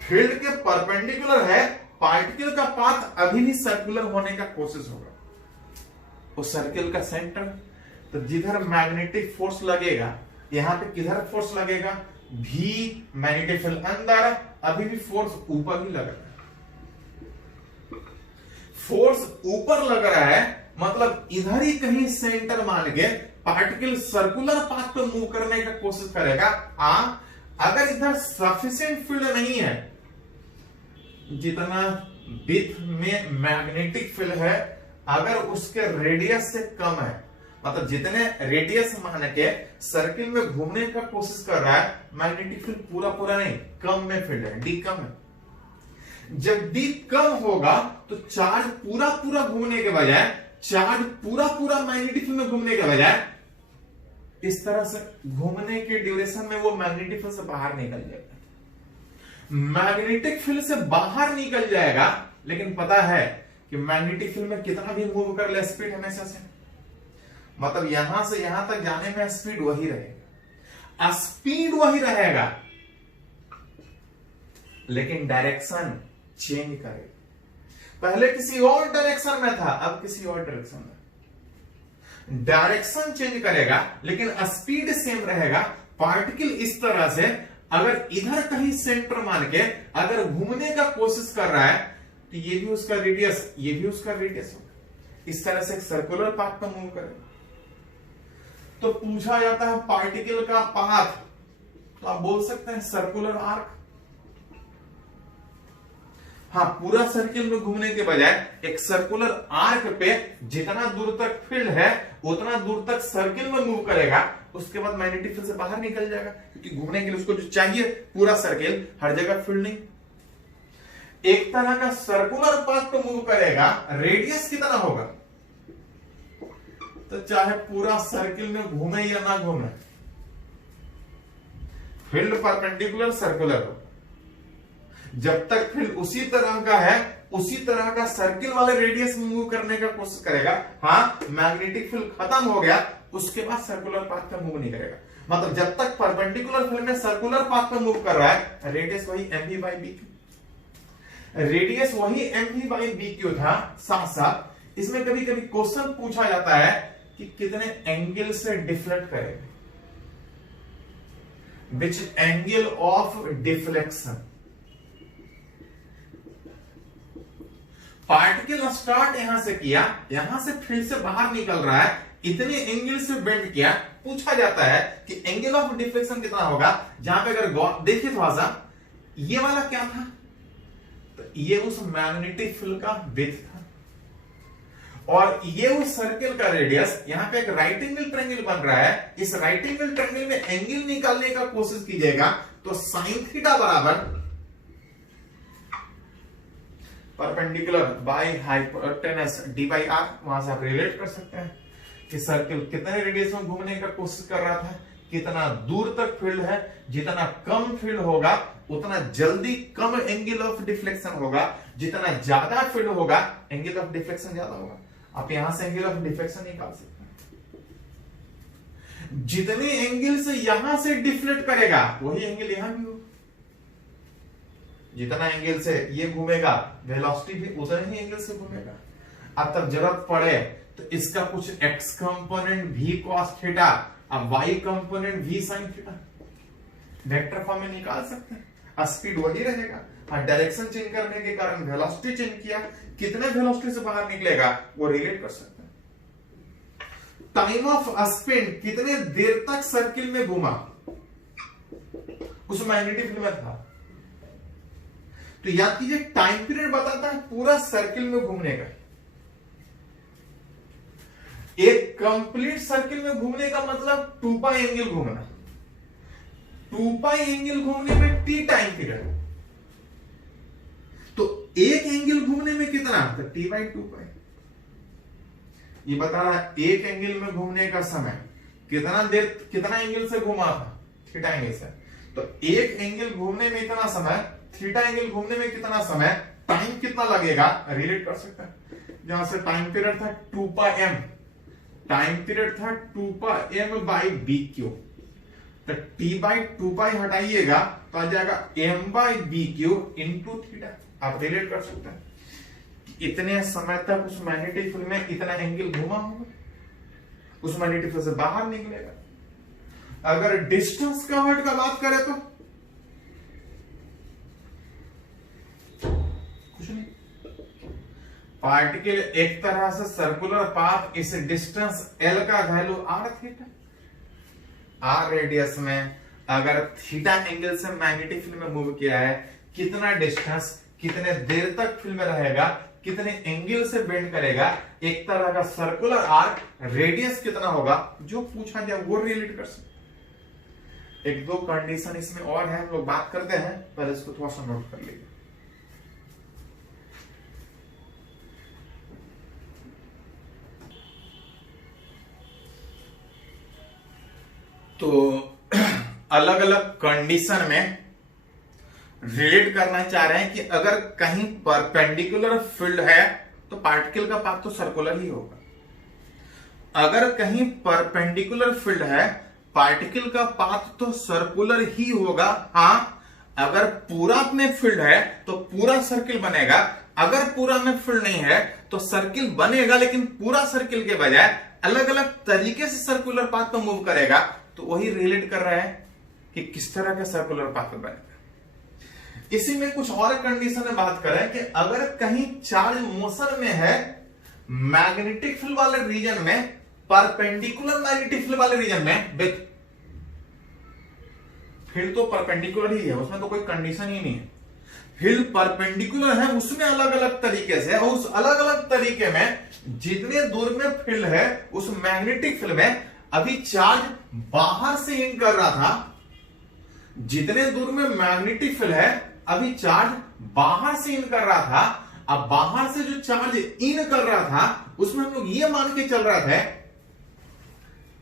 फील्ड के परपेंडिकुलर है, पार्टिकल का पाथ अभी भी सर्कुलर होने का कोशिश होगा। उस सर्किल का सेंटर, तो जिधर मैग्नेटिक फोर्स लगेगा, यहां पे किधर फोर्स लगेगा, भी मैग्नेटिक फील्ड अंदर, अभी भी फोर्स ऊपर ही लग रहा है। फोर्स ऊपर लग रहा है मतलब इधर ही कहीं सेंटर मान के पार्टिकल सर्कुलर पाथ पे मूव करने का कोशिश करेगा। अगर इधर सफिशिएंट फील्ड नहीं है, जितना विड्थ में मैग्नेटिक फील्ड है अगर उसके रेडियस से कम है, मतलब जितने रेडियस मान के सर्किल में घूमने का कोशिश कर रहा है, मैग्नेटिक फील्ड पूरा नहीं, कम में फील्ड है, डी कम है। जब डी कम होगा तो चार्ज पूरा घूमने के बजाय, चार्ज पूरा मैग्नेटिक फील्ड में घूमने के बजाय इस तरह से घूमने के ड्यूरेशन में वो मैग्नेटिक फील्ड से बाहर निकल जाएगा। मैग्नेटिक फील्ड से बाहर निकल जाएगा, लेकिन पता है कि मैग्नेटिक फील्ड में कितना भी मूव कर ले, स्पीड हमेशा से, मतलब यहां से यहां तक जाने में स्पीड वही रहेगा, स्पीड वही रहेगा, लेकिन डायरेक्शन चेंज करेगा। पहले किसी और डायरेक्शन में था, अब किसी और डायरेक्शन में। डायरेक्शन चेंज करेगा लेकिन स्पीड सेम रहेगा। पार्टिकल इस तरह से अगर इधर कहीं सेंटर मान के अगर घूमने का कोशिश कर रहा है, तो ये भी उसका रेडियस, ये भी उसका रेडियस होगा। इस तरह से एक सर्कुलर पाथ पर मूव करेगा। तो पूछा जाता है पार्टिकल का पाथ, तो आप बोल सकते हैं सर्कुलर आर्क। हाँ, पूरा सर्किल में घूमने के बजाय एक सर्कुलर आर्क पे जितना दूर तक फील्ड है उतना दूर तक सर्किल में मूव करेगा, उसके बाद मैग्नेटिक फील्ड से बाहर निकल जाएगा, क्योंकि घूमने के लिए उसको जो चाहिए पूरा सर्किल, हर जगह फील्ड नहीं। एक तरह का सर्कुलर पाथ पे मूव करेगा, रेडियस कितना होगा, तो चाहे पूरा सर्किल में घूमे या ना घूमे, फील्ड परपेंडिकुलर सर्कुलर हो। जब तक फील्ड उसी तरह का है, उसी तरह का सर्किल वाले रेडियस में मूव करने का कोशिश करेगा। हाँ, मैग्नेटिक फील्ड खत्म हो गया, उसके बाद सर्कुलर पाथ पे मूव नहीं करेगा। मतलब जब तक परपेंडिकुलर फील्ड में सर्कुलर पाथ पे मूव कर रहा है, रेडियस वही mv बाई bq, रेडियस वही mv बाई bq था। साथ साथ इसमें कभी कभी क्वेश्चन पूछा जाता है कि कितने एंगल से डिफ्लेक्ट करेगा, which angle of deflection. Particle start यहां से किया, यहां से फील्ड से बाहर निकल रहा है, इतने एंगल से बेंड किया, पूछा जाता है कि एंगल ऑफ डिफ्लेक्शन कितना होगा। जहां पे अगर देखिए थोड़ा सा, ये वाला क्या था, तो ये उस मैग्नेटिक फील्ड का विड्थ था, और ये उस सर्किल का रेडियस। यहां पे एक राइट एंगल ट्रायंगल बन रहा है, इस राइट एंगल ट्रायंगल में एंगल निकालने का कोशिश कीजिएगा तो साइन थीटा बराबर perpendicular by hypotenuse D by R. वहां से आप रिलेट कर सकते हैं कि सर्किल कितने रेडियस में घूमने का कोशिश कर रहा था, कितना दूर तक फील्ड है, जितना कम फील्ड होगा उतना जल्दी कम एंगल ऑफ डिफ्लेक्शन होगा, जितना ज्यादा फील्ड होगा एंगल ऑफ डिफ्लेक्शन ज्यादा होगा। आप यहां से एंगल ऑफ डिफ्लेक्शन निकाल सकते हैं। जितने एंगल से यहां से डिफ्लेक्ट करेगा वही एंगल यहां भी हो, जितना एंगल से ये घूमेगा वेलोसिटी भी उतने ही एंगल से घूमेगा। अब तक जरूरत पड़े तो इसका कुछ x component v cos theta और y component v sin theta vector form में निकाल सकते हैं। स्पीड वही रहेगा, हाँ डायरेक्शन चेंज करने के कारण वेलोसिटी चेंज किया, कितने वेलोसिटी से बाहर निकलेगा वो रिलेट कर सकते हैं। टाइम ऑफ स्पिन, कितने देर तक सर्किल में घूमा उस मैग्नेटिक फील्ड में था। तो याद कीजिए टाइम पीरियड बताता है पूरा सर्किल में घूमने का। एक कंप्लीट सर्किल में घूमने का मतलब 2 पाई एंगल घूमना, 2 पाई एंगल घूमने में t टाइम पीरियड, तो एक एंगल घूमने में कितना, तो t बाई 2 पाई। ये बता रहा है एक एंगल में घूमने का समय कितना देर, कितना एंगल से घूमा था, थीटा एंगल से। तो एक एंगल घूमने में इतना समय, थीटा एंगल घूमने में कितना समय, टाइम कितना लगेगा रिलेट कर सकते हैं। जहां से टाइम पीरियड था 2 पाई m, टाइम पीरियड था 2 pi m by B Q, तो t बाई 2 पाई हटाइएगा तो आ जाएगा m by B Q into theta. आप रिलेट कर सकते हैं इतने समय तक उस मैग्नेटिक फील्ड में इतना एंगल घुमा होगा, उस मैग्नेटिक फील्ड से बाहर निकलेगा। अगर डिस्टेंस कवर्ड का बात करें तो कुछ नहीं, पार्टिकल एक तरह से सर्कुलर पाथ, इस डिस्टेंस l का value r theta, r radius में अगर थीटा एंगल से मैग्नेटिक फील्ड में मूव किया है, कितना डिस्टेंस, कितने देर तक फील्ड में रहेगा, कितने एंगल से बेंड करेगा, एक तरह का सर्कुलर आर्क, रेडियस कितना होगा, जो पूछा जाए वो रिलेट कर सकते। एक दो कंडीशन इसमें और है, हम लोग बात करते हैं, पहले इसको थोड़ा सा नोट कर लीजिए। तो अलग अलग कंडीशन में रिलेट करना चाह रहे हैं कि अगर कहीं परपेंडिकुलर फील्ड है तो पार्टिकल का पाथ तो सर्कुलर ही होगा। अगर कहीं परपेंडिकुलर फील्ड है पार्टिकल का पाथ तो सर्कुलर ही होगा। हाँ, अगर पूरा में फील्ड है तो पूरा सर्किल बनेगा, अगर पूरा में फील्ड नहीं है तो सर्किल बनेगा लेकिन पूरा सर्किल के बजाय अलग अलग तरीके से सर्कुलर पाथ पर मूव करेगा। तो वही रिलेट कर रहा है कि किस तरह का सर्कुलर पाथ बनेगा। इसी में कुछ और कंडीशन में बात करें कि अगर कहीं चार्ज मोशन में है मैग्नेटिक फील्ड वाले रीजन में, परपेंडिकुलर मैग्नेटिक फील्ड वाले रीजन में, विथ फील्ड तो परपेंडिकुलर ही है, उसमें तो कोई कंडीशन ही नहीं है, फील्ड परपेंडिकुलर है, उसमें अलग अलग तरीके से, और उस अलग अलग तरीके में जितने दूर में फील्ड है उस मैग्नेटिक फील्ड में अभी चार्ज बाहर से इन कर रहा था, जितने दूर में मैग्नेटिक फील्ड है अभी चार्ज बाहर से इन कर रहा था। अब बाहर से जो चार्ज इन कर रहा था उसमें हम लोग ये मान के चल रहा था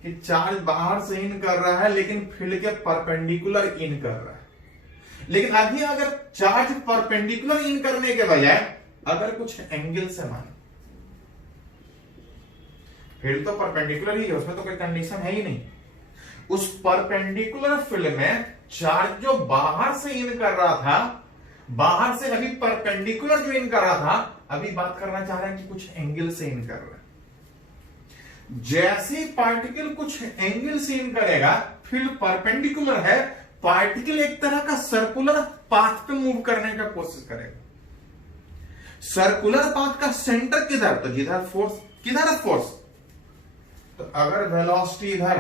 कि चार्ज बाहर से इन कर रहा है लेकिन फील्ड के परपेंडिकुलर इन कर रहा है। लेकिन अभी अगर चार्ज परपेंडिकुलर इन करने के बजाय अगर कुछ एंगल से माने, फील्ड तो परपेंडिकुलर ही है, उसमें तो कोई कंडीशन है ही नहीं, उस परपेंडिकुलर फील्ड में चार्ज जो बाहर से इन कर रहा था, बाहर से अभी परपेंडिकुलर जो इन कर रहा था, अभी बात करना चाह रहे हैं कि कुछ एंगल से इन कर रहा है। जैसे पार्टिकल कुछ एंगल से इन करेगा, फील्ड परपेंडिकुलर है, पार्टिकल एक तरह का सर्कुलर पाथ पे मूव करने का कोशिश करेगा। सर्कुलर पाथ का सेंटर किधर, तो जिधर फोर्स, किधर है फोर्स, तो अगर वेलोसिटी इधर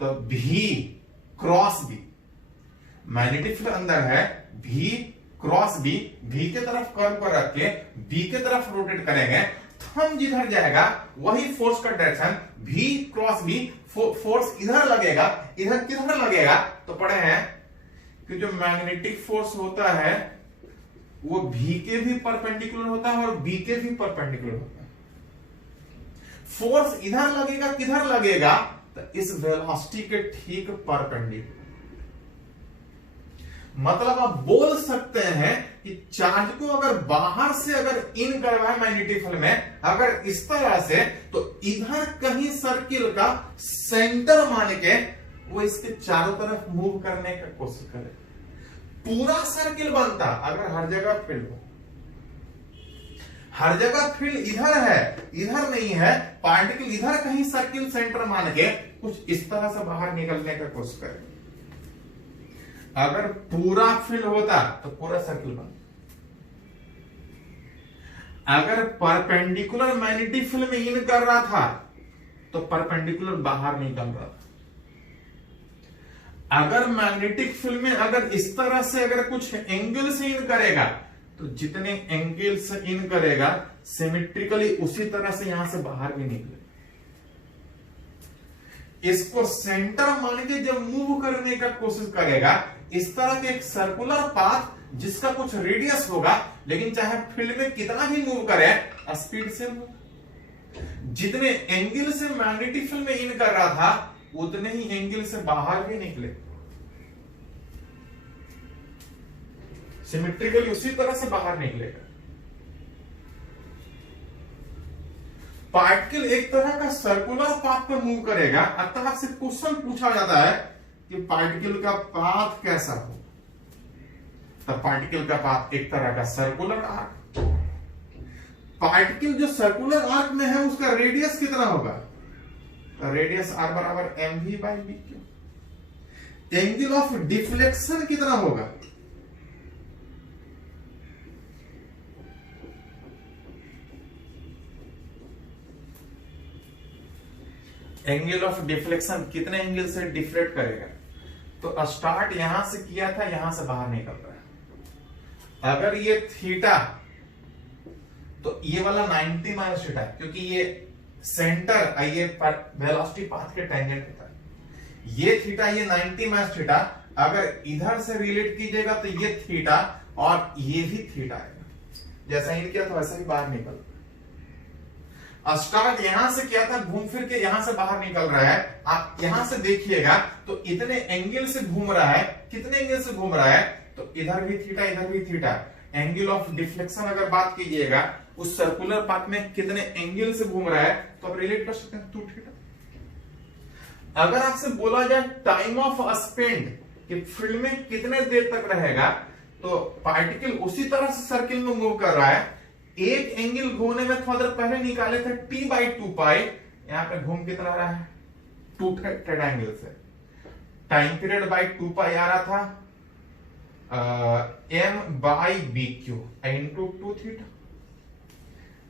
तो v cross b, magnetic field अंदर है, v क्रॉस b, v के तरफ कर्व पर रख के b के तरफ रोटेट करेंगे, थंब जिधर जाएगा वही फोर्स का direction v cross b, force इधर लगेगा, इधर किधर लगेगा, तो पढ़े हैं कि जो मैग्नेटिक फोर्स होता है वो v के भी परपेंडिकुलर होता है और b के भी परपेंडिकुलर होता है। फोर्स इधर लगेगा, किधर लगेगा, तो इस वेलोसिटी के ठीक परपेंडिकुलर। मतलब आप बोल सकते हैं कि चार्ज को अगर बाहर से अगर इन करवाए मैग्नेटिक फील्ड में, अगर इस तरह से, तो इधर कहीं सर्किल का सेंटर मान के वो इसके चारों तरफ मूव करने का कोशिश करे। पूरा सर्किल बनता अगर हर जगह फील्ड हो, हर जगह फील्ड इधर है, इधर नहीं है, पार्टिकल इधर कहीं सर्किल सेंटर मान के कुछ इस तरह से बाहर निकलने का कोशिश करे। अगर पूरा फील्ड होता तो पूरा सर्किल बनता। अगर परपेंडिकुलर मैग्नेटिक फील्ड में इन कर रहा था तो परपेंडिकुलर बाहर निकल रहा था। अगर मैग्नेटिक फील्ड में अगर इस तरह से अगर कुछ एंगल से इन करेगा, तो जितने एंगल से इन करेगा सिमेट्रिकली उसी तरह से यहां से बाहर भी निकले। इसको सेंटर मान के जब मूव करने का कोशिश करेगा, इस तरह के एक सर्कुलर पाथ जिसका कुछ रेडियस होगा, लेकिन चाहे फील्ड में कितना ही मूव करे स्पीड से मूव, जितने एंगल से मैग्नेटिक फील्ड में इन कर रहा था उतने ही एंगल से बाहर भी निकले, सिमेट्रिकली उसी तरह से बाहर निकलेगा। पार्टिकल एक तरह का सर्कुलर पाथ पे मूव करेगा। अतः आपसे क्वेश्चन पूछा जाता है कि पार्टिकल का पाथ कैसा हो, तो पार्टिकल का पाथ एक तरह का सर्कुलर आर्क। पार्टिकल जो सर्कुलर आर्क में है उसका रेडियस कितना होगा, तो रेडियस r बराबर mv by B Q. Angle of deflection कितना होगा, एंगल ऑफ डिफ्लेक्शन कितने एंगल से डिफ्लेक्ट करेगा, तो स्टार्ट यहां से किया था, यहां से बाहर निकल रहा है। अगर ये थीटा, तो ये वाला 90 माइनस थीटा, क्योंकि ये सेंटर ये वेलोसिटी पाथ के टेंजेंट होता है। ये थीटा, ये 90 माइनस थीटा, अगर इधर से रिलेट कीजिएगा तो ये थीटा और ये भी थीटा आएगा। जैसा इन किया तो वैसा ही बाहर निकल। स्टार्ट यहां से किया था, घूम फिर के यहां से बाहर निकल रहा है। आप यहां से देखिएगा तो इतने एंगल से घूम रहा है, कितने एंगल से घूम रहा है, तो इधर भी थीटा, इधर भी थीटा। एंगल ऑफ डिफ्लेक्शन अगर बात कीजिएगा उस सर्कुलर पाथ में कितने एंगल से घूम रहा है, तो आप रिलेट कर सकते हैं 2 थीटा। अगर आपसे बोला जाए टाइम ऑफ स्पेंड कि फील्ड में कितने देर तक रहेगा, तो पार्टिकल उसी तरह से सर्किल में मूव कर रहा है। एक एंगल घूमने में थोड़ा देर पहले निकाले थे t/2π, यहां पे घूम कितना रहा है 2 थीटा एंगल से। टाइम पीरियड बाई 2π आ रहा था m/bq इंटू 2 थीटा।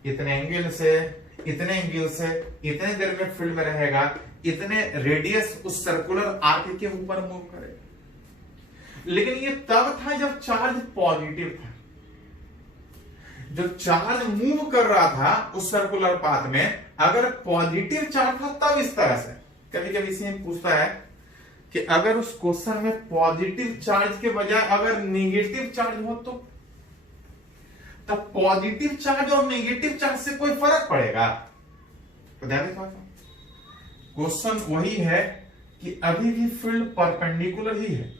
इतने एंगल से इतने एंगल से इतने देर में फील्ड में रहेगा, इतने रेडियस उस सर्कुलर आर्क के ऊपर मूव करेगा। लेकिन ये तब था जब चार्ज पॉजिटिव था। जो चार्ज मूव कर रहा था उस सर्कुलर पाथ में, अगर पॉजिटिव चार्ज था तब इस तरह से। कभी कभी सीएम पूछता है कि अगर उस क्वेश्चन में पॉजिटिव चार्ज के बजाय अगर नेगेटिव चार्ज हो, तो पॉजिटिव चार्ज और नेगेटिव चार्ज से कोई फर्क पड़ेगा? तो ध्यान रखना, क्वेश्चन वही है कि अभी भी फील्ड परपेंडिकुलर ही है,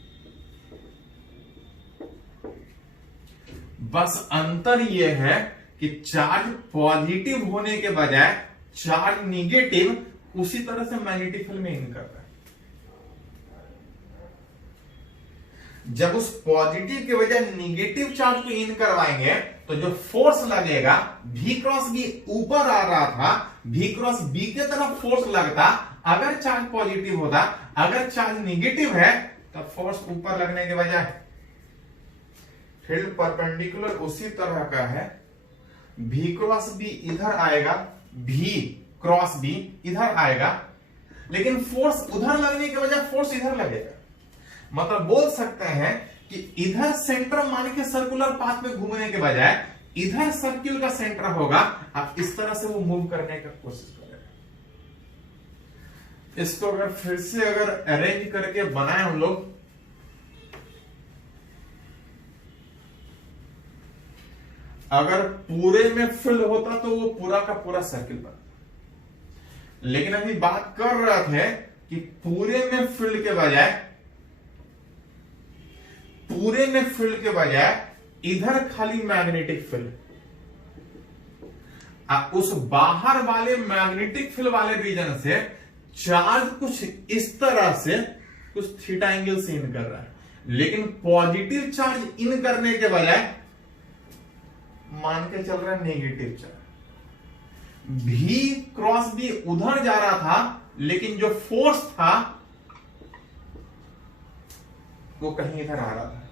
बस अंतर यह है कि चार्ज पॉजिटिव होने के बजाय चार्ज नेगेटिव उसी तरह से मैग्नेटिक फील्ड में इन करता है। जब उस पॉजिटिव के बजाय निगेटिव चार्ज को इन करवाएंगे तो जो फोर्स लगेगा V क्रॉस बी ऊपर आ रहा था, V क्रॉस बी के तरफ फोर्स लगता अगर चार्ज पॉजिटिव होता, अगर चार्ज निगेटिव है तब फोर्स ऊपर लगने के बजाय फील्ड परपेंडिकुलर उसी तरह का है, V क्रॉस बी इधर आएगा, V क्रॉस बी इधर आएगा, लेकिन फोर्स उधर लगने के बजाय फोर्स इधर लगेगा। मतलब बोल सकते हैं कि इधर सेंटर मान के सर्कुलर पाथ में घूमने के बजाय इधर सर्किल का सेंटर होगा, आप इस तरह से वो मूव करने का कोशिश करेगा। इसको अगर फिर से अगर अरेंज करके बनाए हम लोग, अगर पूरे में फिल होता तो वो पूरा का पूरा सर्किल बनता, लेकिन अभी बात कर रहे थे कि पूरे में फील्ड के बजाय इधर खाली मैग्नेटिक फील्ड, उस बाहर वाले मैग्नेटिक फील्ड वाले रीजन से चार्ज कुछ इस तरह से कुछ थीटा एंगल से इन कर रहा है, लेकिन पॉजिटिव चार्ज इन करने के बजाय मान के चल रहा है negative charge. V cross B उधर जा रहा था, लेकिन जो फोर्स था वो कहीं इधर आ रहा था।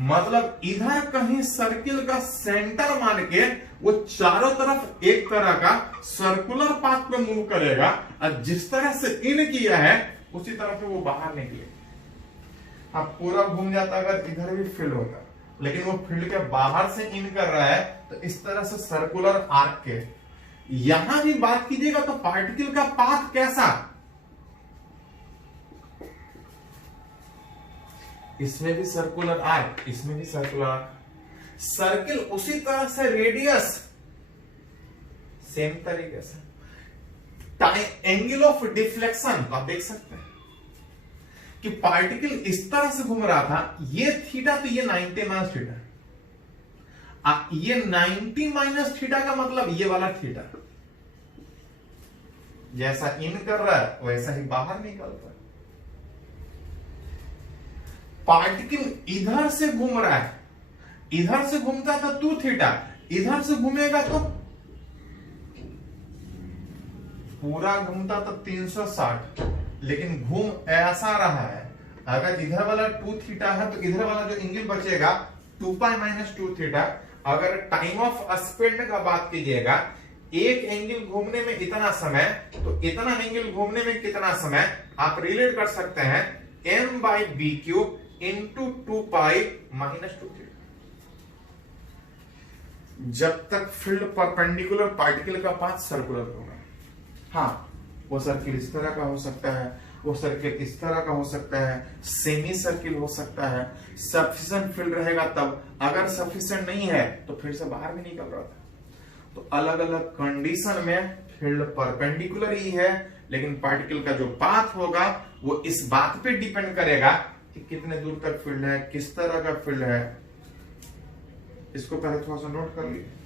मतलब इधर कहीं सर्किल का सेंटर मान के वो चारों तरफ एक तरह का सर्कुलर पाथ पे मूव करेगा, और जिस तरह से इन किया है उसी तरह से वो बाहर निकले। अब पूरा घूम जाता अगर इधर भी फील्ड होता, लेकिन वो फील्ड के बाहर से इन कर रहा है तो इस तरह से सर्कुलर आर्क के। यहां भी बात कीजिएगा तो पार्टिकल का पाथ कैसा, इसमें भी सर्कुलर आर्क, इसमें भी सर्कुलर आर्क, सर्किल उसी तरह से, रेडियस सेम तरीके से, एंगल ऑफ डिफ्लेक्शन आप देख सकते हैं कि पार्टिकल इस तरह से घूम रहा था, ये थीटा तो ये 90 माइनस थीटा, ये 90 माइनस थीटा का मतलब ये वाला थीटा, जैसा इन कर रहा है वैसा ही बाहर निकलता है। पार्टिकल इधर से घूम रहा है, इधर से घूमता था 2 थीटा, इधर से घूमेगा तो पूरा घूमता तो 360, लेकिन घूम ऐसा रहा है, अगर इधर वाला 2 थीटा है तो इधर वाला जो एंगल बचेगा 2 पाई माइनस 2 थीटा। अगर टाइम ऑफ स्पेंड का बात कीजिएगा, एक एंगल घूमने में इतना समय, तो इतना एंगल घूमने में कितना समय आप रिलेट कर सकते हैं, m by B cube into 2 pi minus 2 theta. जब तक फील्ड परपेंडिकुलर पार्टिकल का पाथ सर्कुलर होगा। हाँ, वो सर्किल इस तरह का हो सकता है, वो सर्किल इस तरह का हो सकता है, सेमी सर्किल हो सकता है, सफिशिएंट फील्ड रहेगा तब, अगर सफिशिएंट नहीं है तो फिर से बाहर भी निकल रहा था। तो अलग अलग कंडीशन में फील्ड परपेंडिकुलर ही है, लेकिन पार्टिकल का जो पाथ होगा वो इस बात पे डिपेंड करेगा कि कितने दूर तक फील्ड है, किस तरह का फील्ड है। इसको पहले थोड़ा सा नोट कर लीजिए।